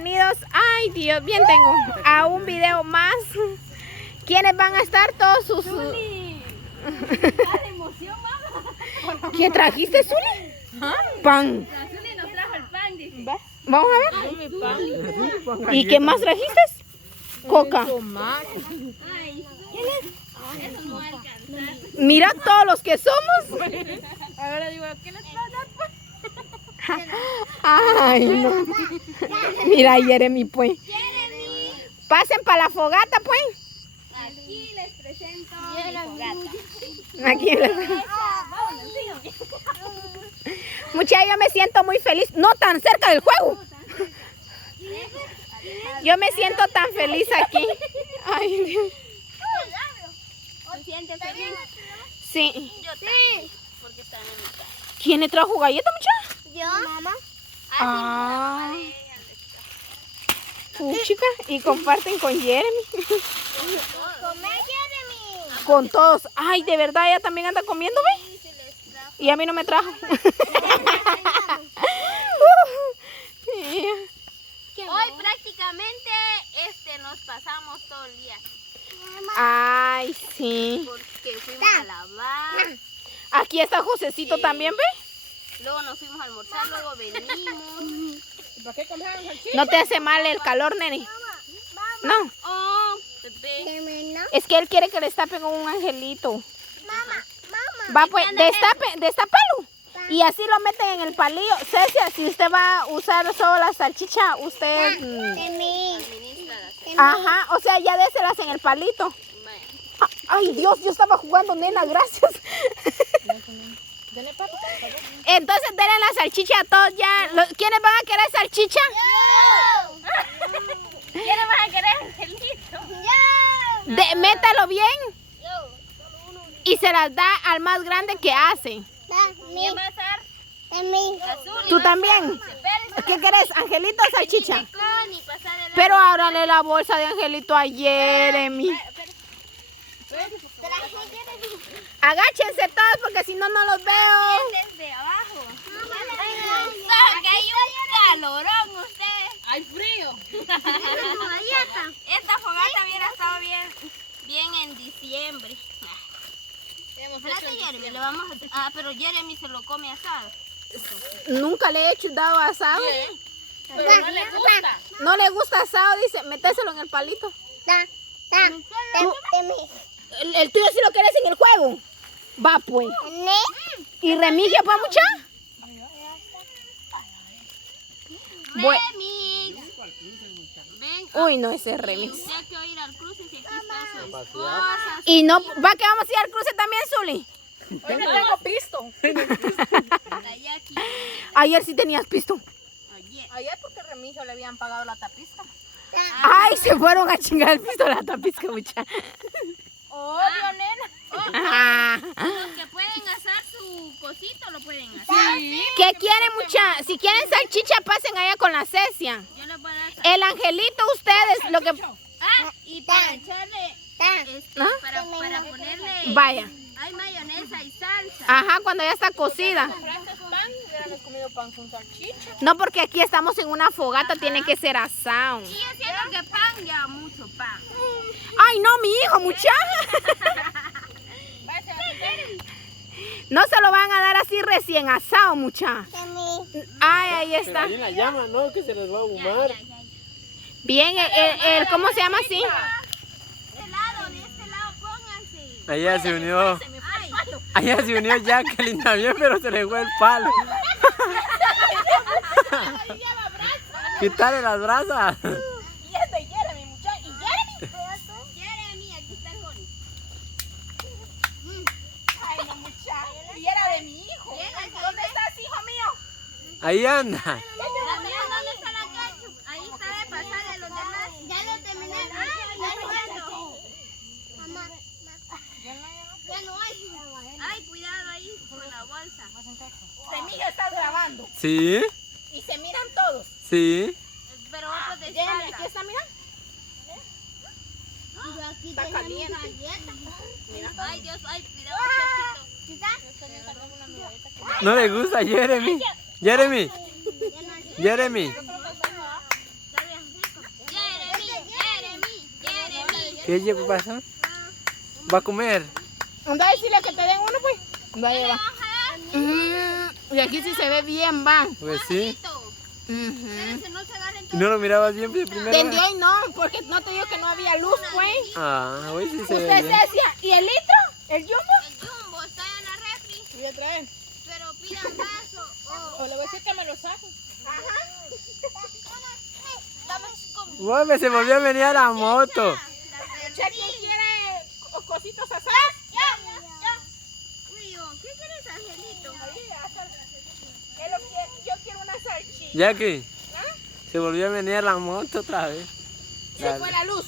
bienvenidos. Ay, Dios, bien tengo a un video más. ¿Quiénes van a estar? Todos sus... ¿Qué trajiste, Zuli? Pan. La Zuli nos trajo el pan, dice. Vamos a ver. ¿Y qué más trajiste? Coca. Ay, eso no va a alcanzar. Mira todos los que somos. Ahora digo, ¿qué les va a dar, pues? Ay, no. Mira, Jeremy, pues. Pasen para la fogata, pues. Aquí les presento mi fogata. Aquí les... Muchacha, yo me siento muy feliz. No tan cerca del juego. Yo me siento tan feliz aquí. Ay, Dios. ¿Se siente feliz? Sí. Yo también, porque están en mi casa. ¿Quién le trajo galletas, muchacha? ¿Yo? Mamá. Ah. Chica, y comparten con Jeremy. Come, Jeremy. Con todos. Ay, de verdad, ella también anda comiendo, ¿ve? Y a mí no me trajo. Hoy prácticamente nos pasamos todo el día. Ay, sí. Porque fuimos a lavar. Aquí está Josecito Sí. también, ¿ve? Luego nos fuimos a almorzar, luego venimos. No te hace mal el calor, nene. No, Oh, bebé. es que él quiere que le destapen con un angelito. Va, pues, destápalo. Y así lo meten en el palillo. Cecia, si usted va a usar solo la salchicha, usted... Ajá, o sea, ya déselas en el palito. Ay, Dios, yo estaba jugando, nena, gracias. Entonces, denle la salchicha a todos ya. ¿Quiénes van a querer salchicha? ¿Quiénes van a querer angelito? Métalo bien y se las da al más grande que hace. ¿Quién va a estar? Azul. ¿Tú también? ¿Qué querés, angelito o salchicha? Ni pasar el Pero ábrale la bolsa de angelito a Jeremy. Agáchense todos porque si no, no los veo. desde abajo. Que hay un calorón ustedes. ¡Hay frío! Esta fogata hubiera estado bien en diciembre. Espérate, Jeremy, le vamos a... pero Jeremy se lo come asado. Nunca le he hecho dado asado. Pero no le gusta. No le gusta asado, dice, metéselo en el palito. ¿El tuyo sí lo querés en el juego? Va, pues. ¿Y Remigio, pa' mucha? Remix. Ven. Uy, no, ese es remix. Usted hay que ir al cruce si aquí está su esposa. Y no, va que vamos a ir al cruce también, Zuli. Hoy no tengo pisto. Aquí. Ayer sí tenías pisto. Ayer. Ayer porque Remigio le habían pagado la tapizca. Ay, se fueron a chingar el pisto la tapizca, mucha. Obvio, nena. Los que pueden asar su cosito lo pueden hacer. Sí. ¿Qué quieren, mucha? Si quieren salchicha, pasen allá con la Cecia. Yo les voy a dar. El angelito, ustedes, lo que... Y para echarle, ¿Ah? para ponerle, Vaya. hay mayonesa y salsa. Ajá, cuando ya está cocida. ¿Compraste pan? Hubiéramos comido pan con salchicha. No, porque aquí estamos en una fogata, tiene que ser asado. Y es cierto que pan ya mucho pan. Ay, no, mi hijo, mucha. No se lo van a dar así recién asado, mucha. Ay, ahí está. Ahí en la llama, ¿no? Que se les va a ahumar. Bien, ¿cómo se llama así? De este lado, pónganse. Allá se unió. Ay, Allá se unió Jacqueline también, pero se le fue el palo. Quitarle las brasas. Y es de Jeremy, muchacha. ¿Y Jeremy? Jeremy, aquí está el Johnny. Ay, no, muchacha. Y era de mi hijo. ¿Dónde estás, hijo mío? Ahí anda. Damián, ¿dónde está la ketchup? Ahí está de pasar de los demás. Ya lo terminé. Mamá. Ya no hay. Ay, cuidado ahí con la bolsa. Remigio está grabando. ¿Sí? Y se miran todos. Sí. Pero otros de Jeremy, espalda. aquí está, mira. Está caliente. Ay, Dios, ay, cuidado, Chachito. No le gusta a Jeremy. Jeremy. Jeremy. ¿Qué pasó? ¿Va a comer? Anda a decirle que te den uno, pues. Anda a llevar. Y aquí sí se ve bien, va. Pues sí. Espérense, no se agarren ¿Y no lo mirabas bien de primera De vez? hoy no, porque no te digo que no había luz, pues. Ah, hoy sí se ve Usted se bien. decía, ¿y el litro? ¿El jumbo? El jumbo está en la refri, Voy a traer. pero pidan vaso O le voy a decir que me lo saque. Mueve, se volvió a venir a la moto. ¿Quién quiere cositos asadas? ¿Qué quieres, Angelito? Yo quiero una salchicha. Jackie, se volvió a venir a la moto otra vez. Se fue la luz.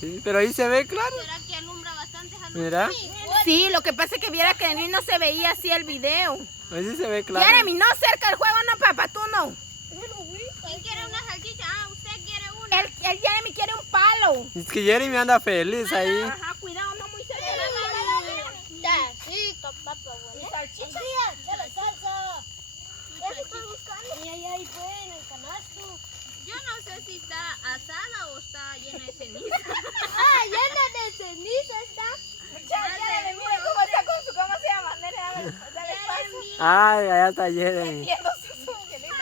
Sí, pero ahí se ve claro. ¿Será que alumbra bastante esa luz? Mira, Sí, lo que pasa es que viera que en mí no se veía así el video. ahí sí se ve claro. Jeremy, no cerca el juego, no, papá, tú no. ¿Quién quiere una salchicha? Ah, usted quiere una. El Jeremy quiere un palo. Es que Jeremy anda feliz ahí. Ajá, cuidado, no muy cerca. Sí, papá, abuela. Salchicha. Yo no sé si está asada o está llena de ceniza. Jeremy, mira cómo está con su, ¿cómo se llama? Nene, dale paso. Ay, allá está Jeremy. Viendo sus angelitos.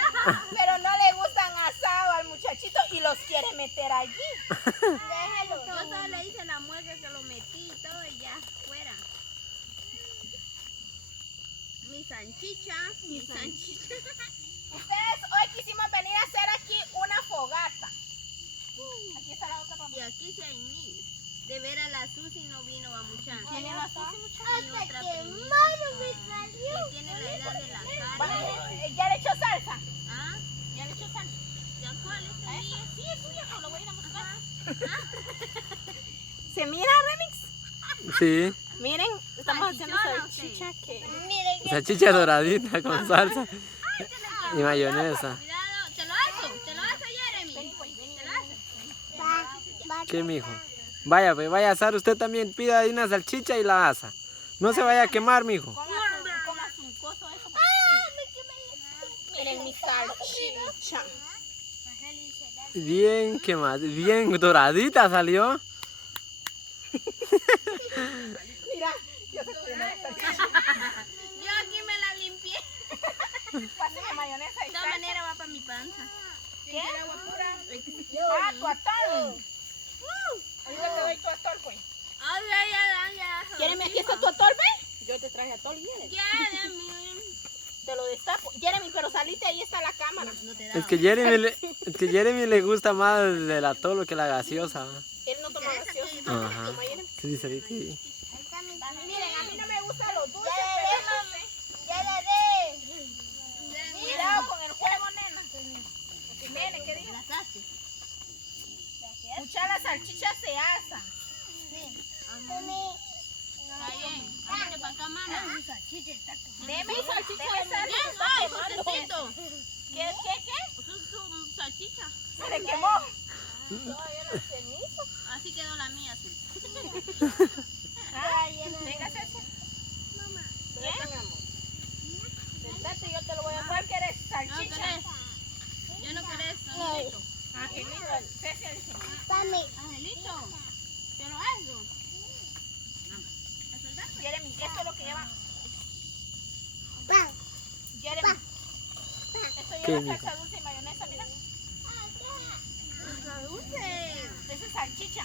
Pero no le gustan asado al muchachito y los quiere meter allí. Déjalo. Yo solo le hice la mueca que lo metí y todo y ya, fuera. Mi salchicha. Ustedes hoy quisimos venir a hacer aquí una fogata. Aquí está la otra papá. Y aquí sí hay niños. De ver a la Susi no vino a muchar. ¿Quién es la Susi, Mi otra primita. Que tiene la edad de la cara. ¿Ya le echó salsa? ¿Ah? ¿Ya le echó salsa? ¿Ya cuál es tuya? Sí, es tuya, pero lo voy a ir a mostrar. ¿Se mira, Remix? Sí, Miren, estamos haciendo Salchichona, salchicha que... salchicha doradita con salsa y mayonesa. Cuidado, te lo hace Jeremy. Te lo hace. ¿Qué, mijo? Vaya, pues, vaya a asar usted también. Pida ahí una salchicha y la asa. No se vaya a quemar, mijo. Coma su coso eso. Miren mi salchicha. Bien quemada, bien doradita salió. Mira, yo se cuida la salchicha. Yo aquí me la limpié. Pásame mayonesa De y todas salsa. maneras va para mi panza. ¿Qué? Agua pura. Ah, tu atol. Ahorita te doy tu atol, pues. Ay. Jeremy, aquí está tu atol, ¿ves? Yo te traje atol, Jeremy. Jeremy. Te lo destapo. Jeremy, pero salite, ahí está la cámara. No te da. Es que Jeremy le gusta más el atolo que la gaseosa. Él no toma gaseosa. Ajá. Toma, Jeremy. Sí, sí. Miren, a mí no me gustan los dulces, pero cuidado con el juego, nena. Nene, ¿qué dijo? Las haces. Escucha, la salchicha se asa. Está bien. Hágale para acá, mamá. Deme salchicha de salsa. Ay, Josecito. ¿Qué? Eso es su salchicha. Se le quemó. Todavía no se me hizo. Así quedó la mía, sí. Venga, Ceci. ¿Qué? Sentate, yo te lo voy a hacer que eres No salchicha. querés. Ya no querés, Angelito. Angelito, Ceci dice. Angelito. ¿Te lo hago? Jeremy, esto es lo que lleva. Jeremy. Esto ¿Qué, lleva mijo? salsa dulce y mayonesa, mira. Dulce. Esa es salchicha.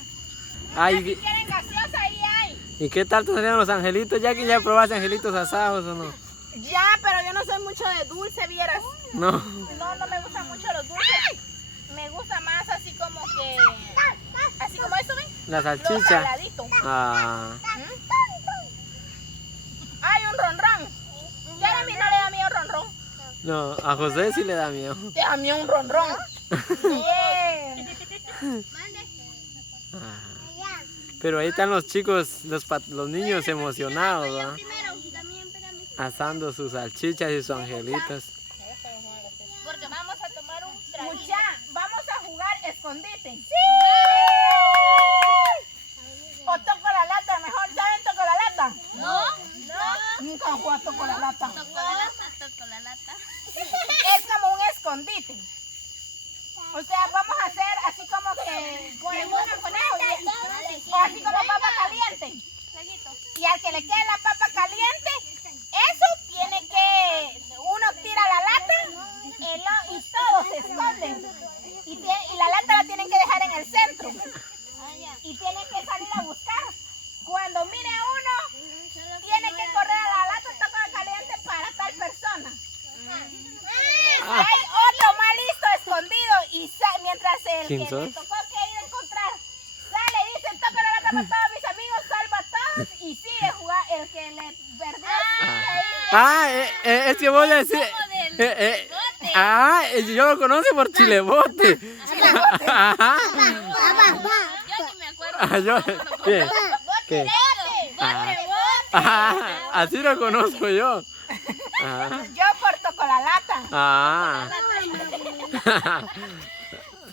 Ay, Si quieren gaseosa, ahí hay. ¿y qué tal salieron los angelitos? Ya que ya probaste angelitos asados o no. Ya, pero yo no soy mucho de dulce, vieras. No. No me gustan mucho los dulces. Me gusta más así como que... Así como esto, ¿ven? La Lo salchicha. saladito. Ah, Hay un ronrón. Jeremy no le da miedo ronrón. no, a José sí le da miedo. Te da miedo un ronrón. Bien. Ah. Pero ahí están los chicos, los niños emocionados, ¿verdad? Primero, también, espérame. Asando sus salchichas y sus angelitos. Porque vamos a tomar un traguito. Mucha, vamos a jugar escondite. ¡Sí! O toco la lata, mejor. ¿Saben toco la lata? No. Nunca han jugado toco la lata. Toco la lata. Es como un escondite. O sea, vamos a hacer así como que con el conejo. así como papa caliente. Y al que le quede la papa caliente, eso tiene que, uno tira la lata y todos se esconden. Y la lata la tienen que dejar en el centro. Y tienen que salir a buscar. Cuando mire uno, tiene que correr a la lata, toca caliente para tal persona. Si hay otro más listo escondido y mientras el que le tocó que ir a encontrar sale y dice toca la lata para todos mis amigos, salva a todos y sigue jugando el que le perdió. Es que voy a decir. Yo lo conozco por chilebote. Ajá. Yo ni me acuerdo. ¿Qué? Así lo conozco yo. Yo corto con la lata.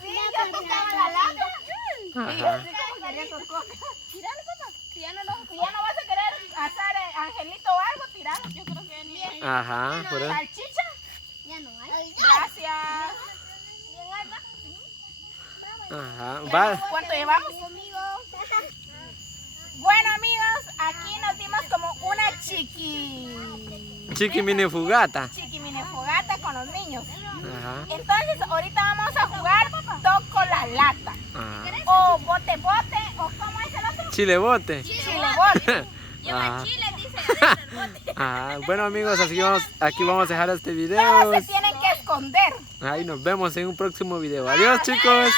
Sí, yo tocaba la lata. Y yo así como quería con coca. Tíralo, papá. Si ya no vas a querer hacer angelito o algo, tíralo. Yo creo que ni. Ajá, por eso. ¿Salchicha? Ya no hay. Gracias. Ajá. ¿Cuánto llevamos? Bueno, amigos, aquí nos dimos como una Chiqui mini fogata. mini fogata con los niños. Ajá. Entonces, ahorita vamos a jugar toco la lata. Ajá. O bote, o ¿cómo es el otro? Chilebote. Chilebote. Lleva chile, dice adentro el bote. Bueno, amigos, así aquí vamos a dejar este Todos video. se tienen que esconder. Ahí nos vemos en un próximo video. Adiós, chicos.